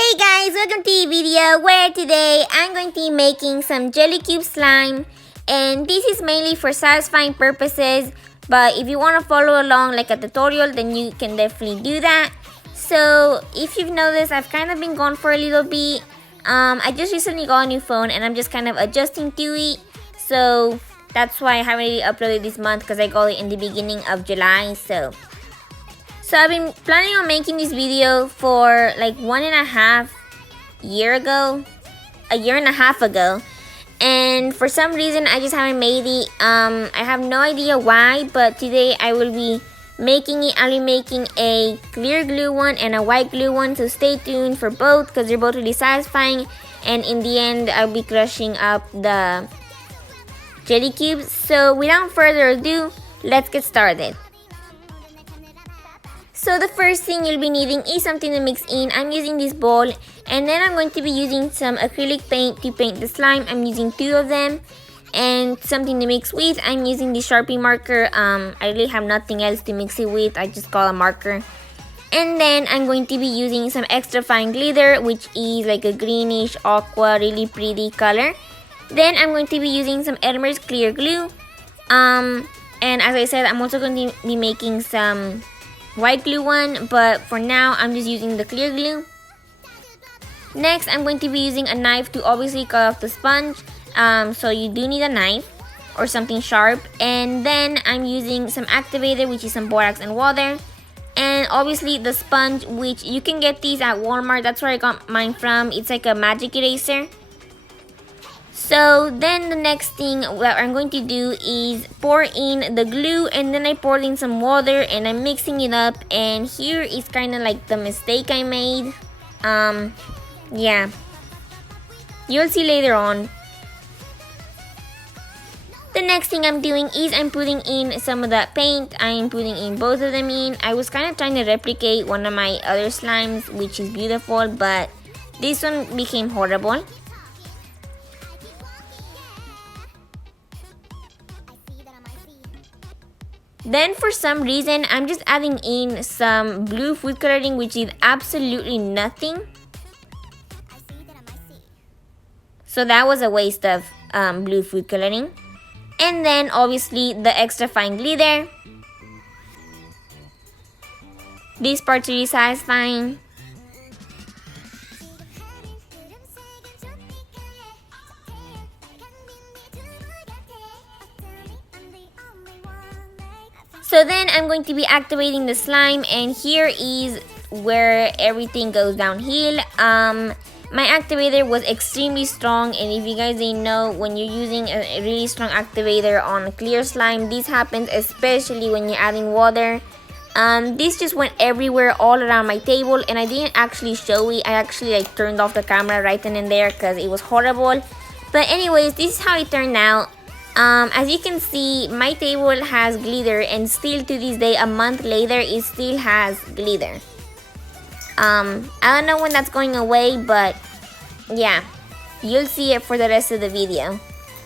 Hey guys, welcome to the video where today I'm going to be making some jelly cube slime, and this is mainly for satisfying purposes, but if you want to follow along like a tutorial then you can definitely do that. So if you've noticed, I've kind of been gone for a little bit. I just recently got a new phone and I'm just kind of adjusting to it, so that's why I haven't really uploaded this month because I got it in the beginning of July. So I've been planning on making this video for like a year and a half ago, and for some reason I just haven't made it. I have no idea why, but today I will be making it. I'll be making a clear glue one and a white glue one, so stay tuned for both because they're both really satisfying, and in the end I'll be crushing up the jelly cubes. So without further ado, let's get started. So the first thing you'll be needing is something to mix in. I'm using this bowl, and then I'm going to be using some acrylic paint to paint the slime. I'm using 2 of them, and something to mix with. I'm using the Sharpie marker. I really have nothing else to mix it with. I just got a marker. And then I'm going to be using some extra fine glitter, which is like a greenish aqua, really pretty color. Then I'm going to be using some Elmer's clear glue. And as I said, I'm also going to be making some white glue one, but for now I'm just using the clear glue. Next, I'm going to be using a knife to obviously cut off the sponge, so you do need a knife or something sharp. And then I'm using some activator, which is some borax and water, and obviously the sponge, which you can get these at Walmart. That's where I got mine from. It's like a magic eraser. So then the next thing that I'm going to do is pour in the glue, and then I poured in some water and I'm mixing it up, and here is kind of like the mistake I made. Yeah, you'll see later on. The next thing I'm doing is I'm putting in some of that paint. I'm putting in both of them in. I was kind of trying to replicate one of my other slimes, which is beautiful, but this one became horrible. Then for some reason, I'm just adding in some blue food coloring, which is absolutely nothing. So that was a waste of blue food coloring. And then obviously the extra fine glitter. This part's really satisfying. So then I'm going to be activating the slime, and here is where everything goes downhill. My activator was extremely strong, and if you guys didn't know, when you're using a really strong activator on clear slime, this happens especially when you're adding water. This just went everywhere all around my table, and I didn't actually show it. I actually like turned off the camera right then and there because it was horrible. But anyways, this is how it turned out. As you can see, my table has glitter, and still to this day, a month later, it still has glitter. I don't know when that's going away, but yeah, you'll see it for the rest of the video.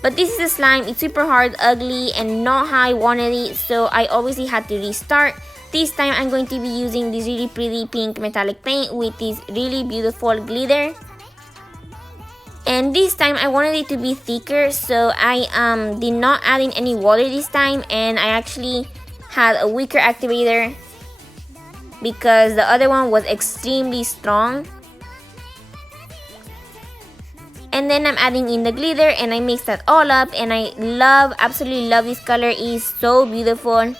But this is a slime. It's super hard, ugly, and not how I wanted it, so I obviously had to restart. This time I'm going to be using this really pretty pink metallic paint with this really beautiful glitter. And this time I wanted it to be thicker, so I did not add in any water this time, and I actually had a weaker activator because the other one was extremely strong. And then I'm adding in the glitter, and I mix that all up, and I absolutely love this color. It is so beautiful.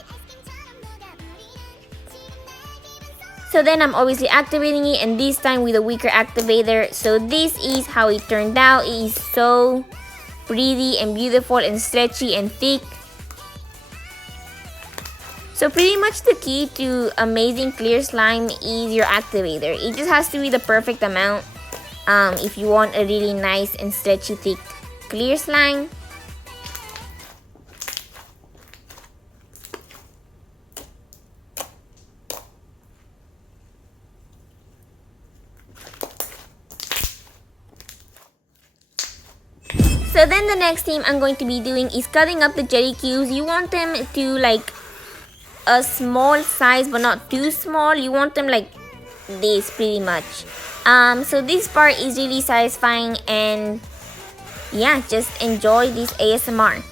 So then I'm obviously activating it, and this time with a weaker activator. So this is how it turned out. It is so pretty and beautiful and stretchy and thick. So pretty much the key to amazing clear slime is your activator. It just has to be the perfect amount if you want a really nice and stretchy thick clear slime. So then the next thing I'm going to be doing is cutting up the jelly cubes. You want them to like a small size, but not too small. You want them like this pretty much. So this part is really satisfying, and yeah, just enjoy this ASMR.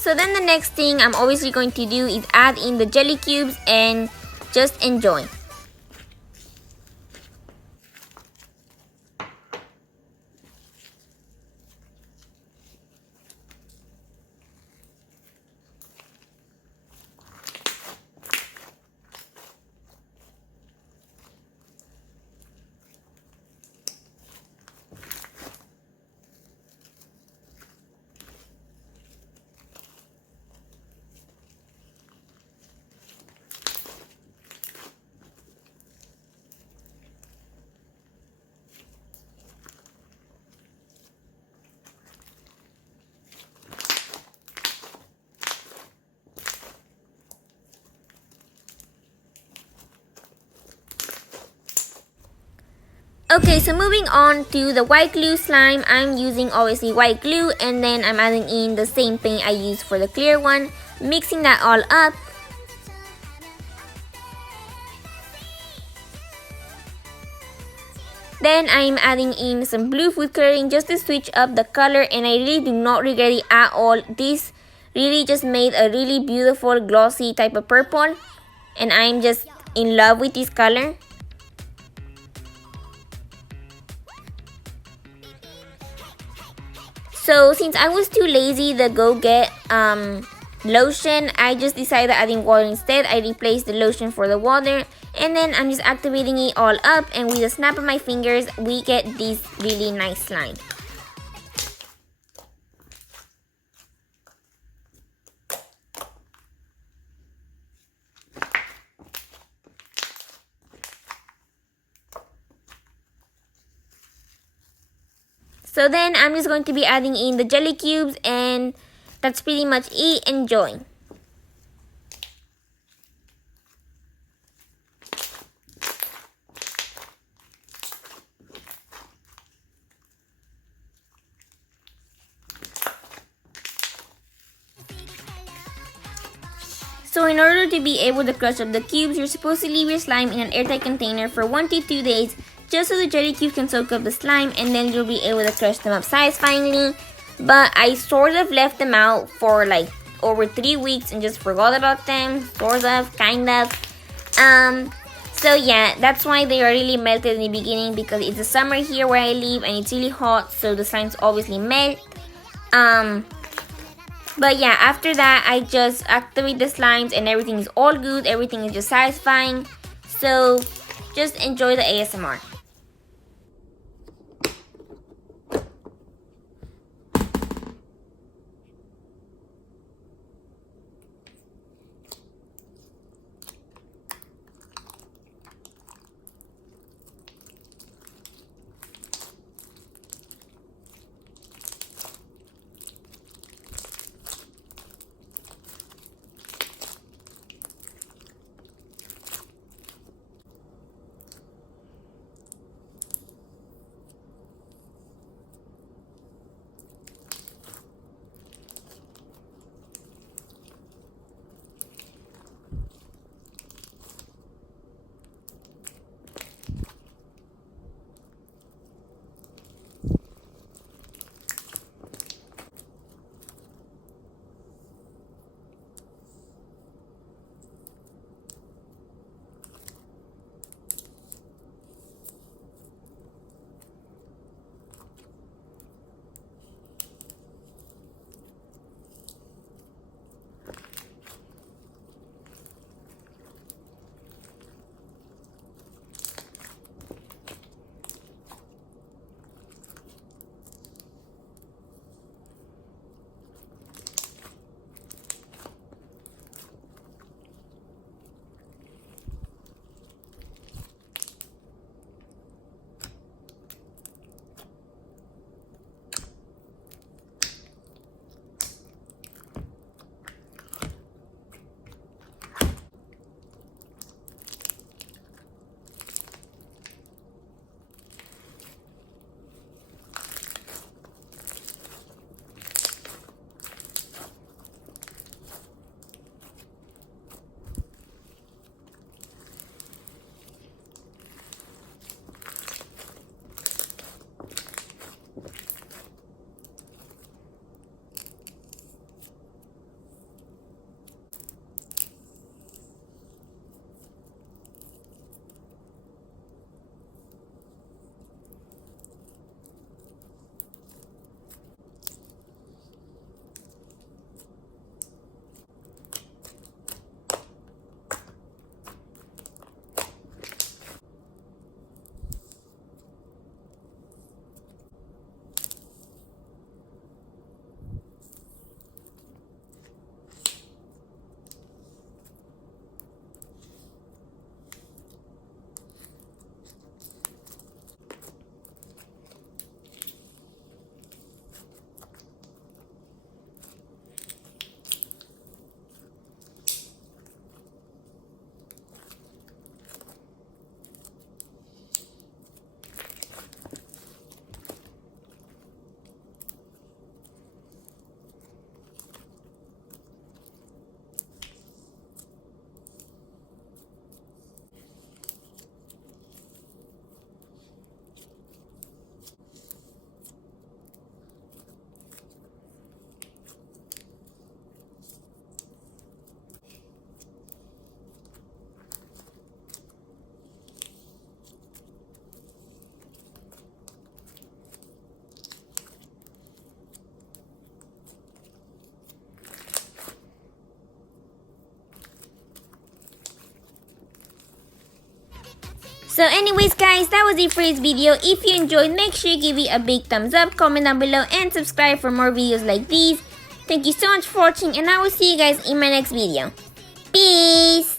So then the next thing I'm obviously going to do is add in the jelly cubes and just enjoy. Okay, so moving on to the white glue slime, I'm using obviously white glue, and then I'm adding in the same paint I used for the clear one, mixing that all up. Then I'm adding in some blue food coloring just to switch up the color, and I really do not regret it at all. This really just made a really beautiful glossy type of purple, and I'm just in love with this color. So since I was too lazy to go get lotion, I just decided adding water instead. I replaced the lotion for the water, and then I'm just activating it all up, and with a snap of my fingers we get this really nice slime. So then I'm just going to be adding in the jelly cubes, and that's pretty much it. Enjoy. So in order to be able to crush up the cubes, you're supposed to leave your slime in an airtight container for 1 to 2 days, just so the jelly cube can soak up the slime, and then you'll be able to crush them up satisfyingly. But I sort of left them out for like over 3 weeks and just forgot about them, sort of, kind of. So yeah, that's why they are really melted in the beginning, because it's the summer here where I live and it's really hot, so the slimes obviously melt. But yeah, after that I just activate the slimes and everything is all good, everything is just satisfying. So just enjoy the ASMR. So anyways guys, that was it for this video. If you enjoyed, make sure you give it a big thumbs up, comment down below, and subscribe for more videos like these. Thank you so much for watching, and I will see you guys in my next video. Peace!